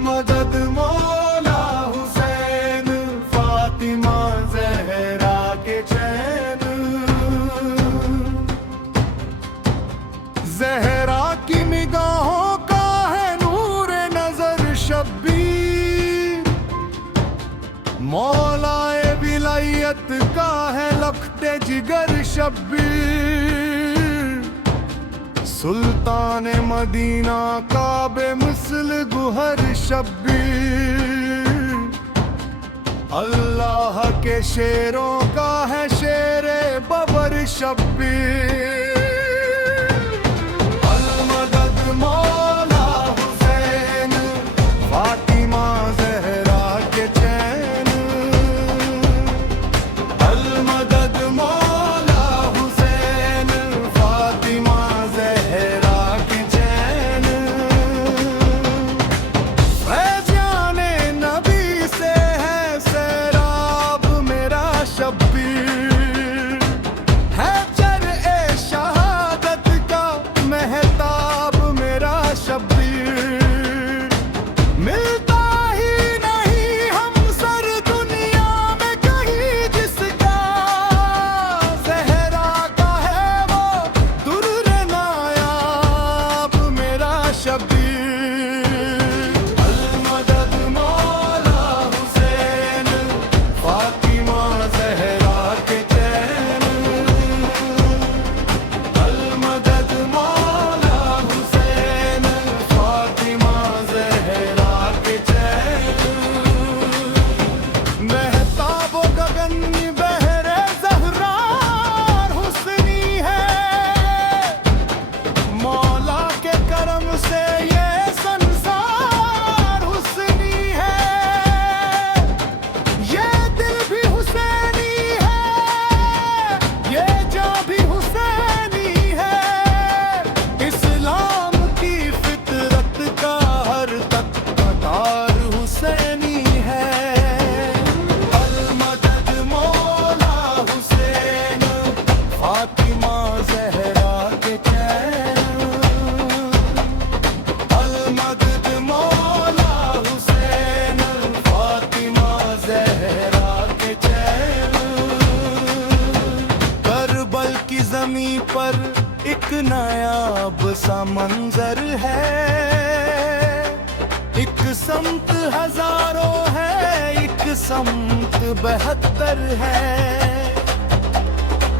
मदद मौला हुसैन, फातिमा जहरा के चैन। जहरा की निगाहों का है नूर नजर शब्बीर, मौलाए विलायत का है लख्ते जिगर शब्बीर। सुल्तान मदीना का बेमिसल गुहर शब्बीर, अल्लाह के शेरों का है शेरे बबर शब्बीर। अल-मदद मौला हुसैन, फातिमा ज़हरा के चैन। अल-मदद मौला हुसैन, फातिमा ज़हरा के चैन। फैज़ाने नबी से है सैराब मेरा शब्बीर, है चर-ए शहादत का महताब मेरा शब्बीर। मिलता ही नहीं हम सर दुनिया में कहीं जिसका, ज़हरा का है वो दुर्र नायाब मेरा शब्बीर। अल-मदद मौला हुसैन, फातिमा ज़हरा के चैन। अल-मदद मौला हुसैन, फातिमा ज़हरा के चैन। महताब गगन बहरे ज़हरार हुस्नी है, मौला के करम से ये संसार हुस्नी है। ये दिल भी हुसैनी है, ये जान भी हुसैनी है। इस्लाम की फितरत का हर तख्तार हुसैनी है। अल-मदद मौला हुसैन, फातिमा ज़हरा के चैन। अल-मदद मौला हुसैन, फातिमा ज़हरा के चैन। करबल की ज़मीं पर एक नायाब सा मंजर है, एक समत हजारों है, एक समत 72 है।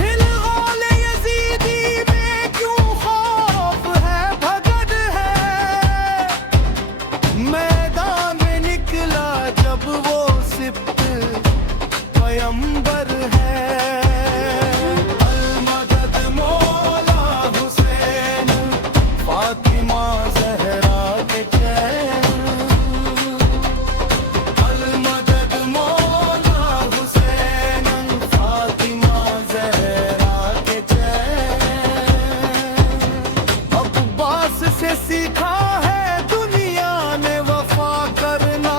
हिल-गौल यज़ीदी में क्यों खौफ है, भगद है। मैदान में निकला जब वो सिब्त पैगंबर है। अल-मदद मौला हुसैन, फातिमा ज़हरा के चैन। अल-मदद मौला हुसैन, फातिमा ज़हरा के चैन। अब्बास से सीखा है दुनिया ने वफा करना,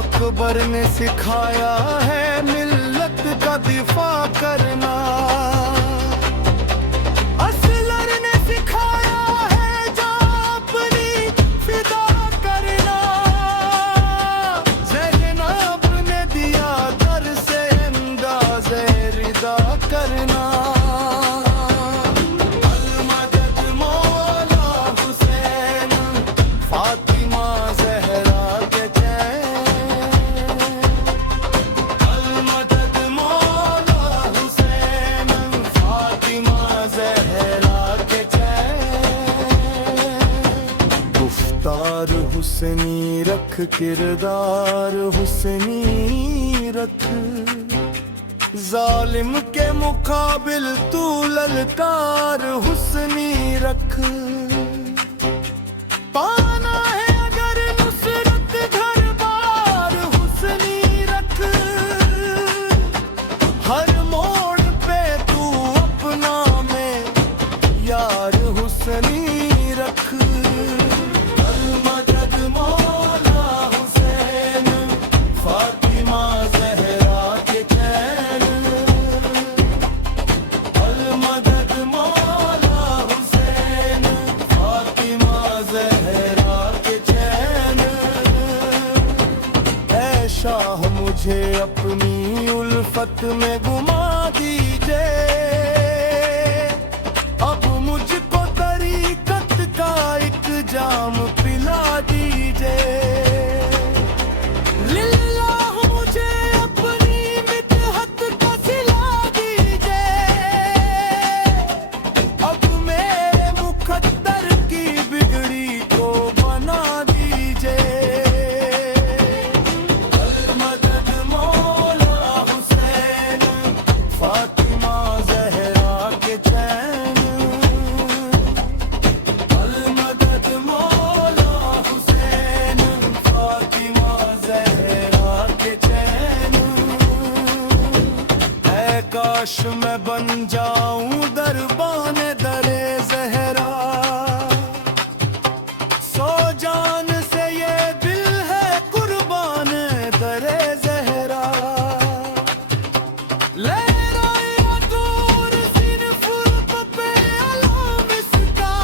अकबर ने सिखाया है मिल्लत का दिफा करना। असगर ने सिखाया है जान अपनी फिदा करना। ज़ैनब ने दिया दर से अंदाज़े रिदा करना। अल-मदद मौला हुसैन, फातिमा ज़हरा के चैन। अल-मदद मौला हुसैन, फातिमा ज़हरा के चैन। गुफ्तार हुस्नी रख, किरदार हुस्नी रख, जालिम के मुकाबिल तू ललकार हुस्नी रख। पाना है अगर नुसरत घर बार हुस्नी रख, हर मोड़ पे तू अपना में यार हुस्नी रख। अल-मदद मौला हुसैन, फातिमा ज़हरा के चैन। अल-मदद मौला हुसैन, शाह मुझे अपनी उल्फत में गुमा दीजिए। अब मुझको तरीकत का एक जाम पिला दीजिए। लिल्लाह मुझे अपनी मितहत का सिला दीजिए। अब मेरे मुकद्दर की बिगड़ी को बना दीजिए। मदद मौला हुसैन फातिमा जहरा के चैन। मदद मौला हुसैन फातिमा जहरा के चैन। ऐ काश मैं बन जाऊं दरबान दरे जहरा। सो जान से ये दिल है कुर्बान दरे जहरा। लहराया दूर सिर फुर्क पे अलाम इसका।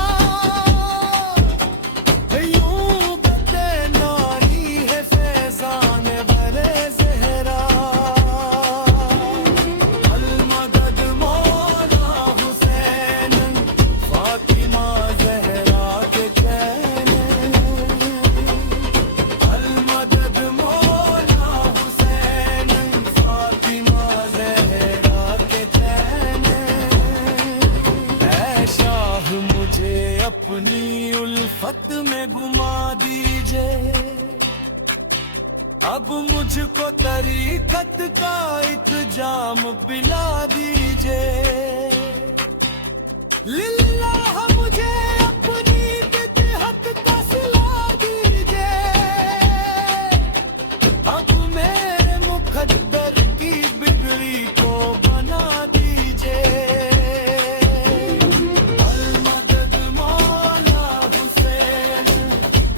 यूं बदे नारी है फैजान बरे जहरा। मदद मौला हुसैन फातिमा जहरा के चैन। मदद मौला हुसैन फातिमा जहरा के चैन। ऐ शाह मुझे अपनी उल्फत में घुमा दीजिए। अब मुझको तरीकत का एक जाम पिला दीजिए। लिल्लाह मुझे अपनी बिदअत का सिला दीजिए। अब मेरे मुकद्दर की बिगड़ी को बना दीजिए। मदद मौला हुसैन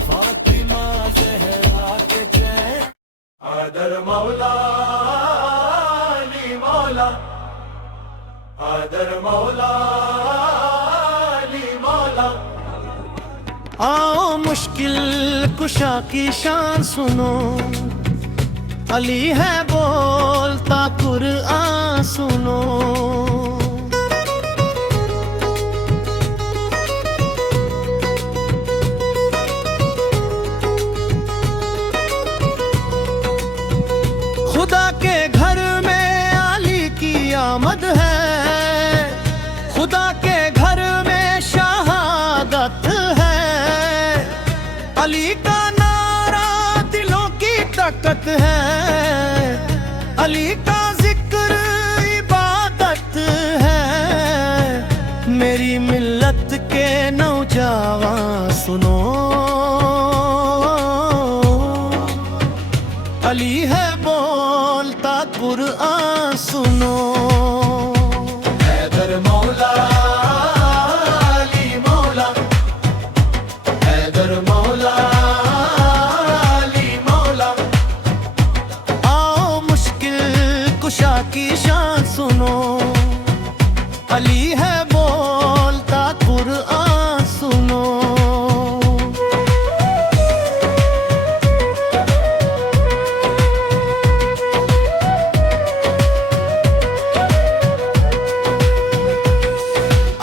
फातिमा जहरा के चैन। आदर मौला अली मौला। आदर मौला अली मौला। आओ मुश्किल कुशा की शान सुनो। अली है बोलता कुरआन सुनो। खुदा के घर में अली की आमद है। खुदा के घर में शहादत है। अली का नारा दिलों की ताकत है। अली का जिक्र इबादत है। मेरी मिल्लत के नौजवान सुनो। अली है बोलता कुरआन सुनो। हैदर मौला अली मौला। हैदर मौला अली मौला। आओ मुश्किल कुशा की शान सुनो। अली है बोलता कुरआन सुनो।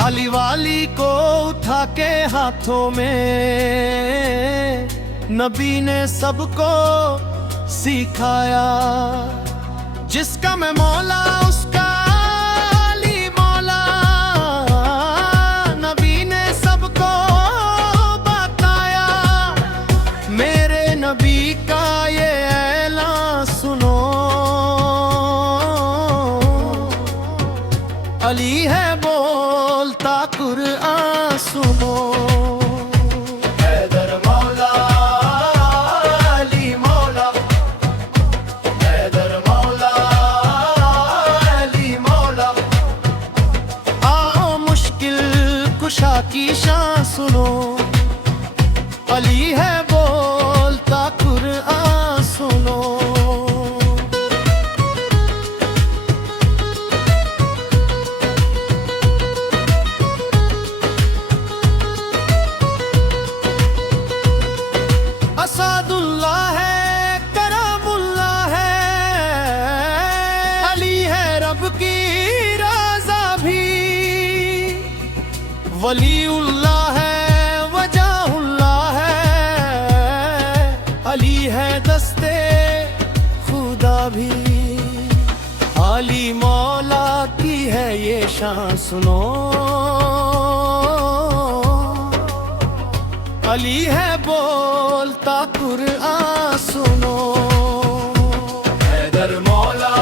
अली वाली को उठा के हाथों में नबी ने सबको सिखाया। जिसका मैं मौला उसका अली मौला। नबी ने सबको बताया। मेरे नबी का ये ऐलान सुनो। अली है बोलता कुरआन सुनो। हैदर मौला अली मौला। हैदर मौला अली मौला। आओ मुश्किल कुशा की शान सुनो। अली है बोलता कुरआन सुनो। असादुल्लाह है, करमुल्लाह वलीउल्लाह है, वजाहुल्लाह है, अली है दस्ते खुदा भी। अली मौला की है ये शान सुनो, अली है बोलता कुरआन सुनो। हैदर मौला,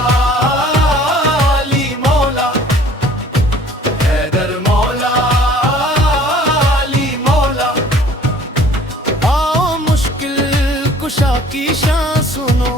अली मौला, हैदर मौला, अली मौला। आओ मुश्किल कुशा की शान सुनो।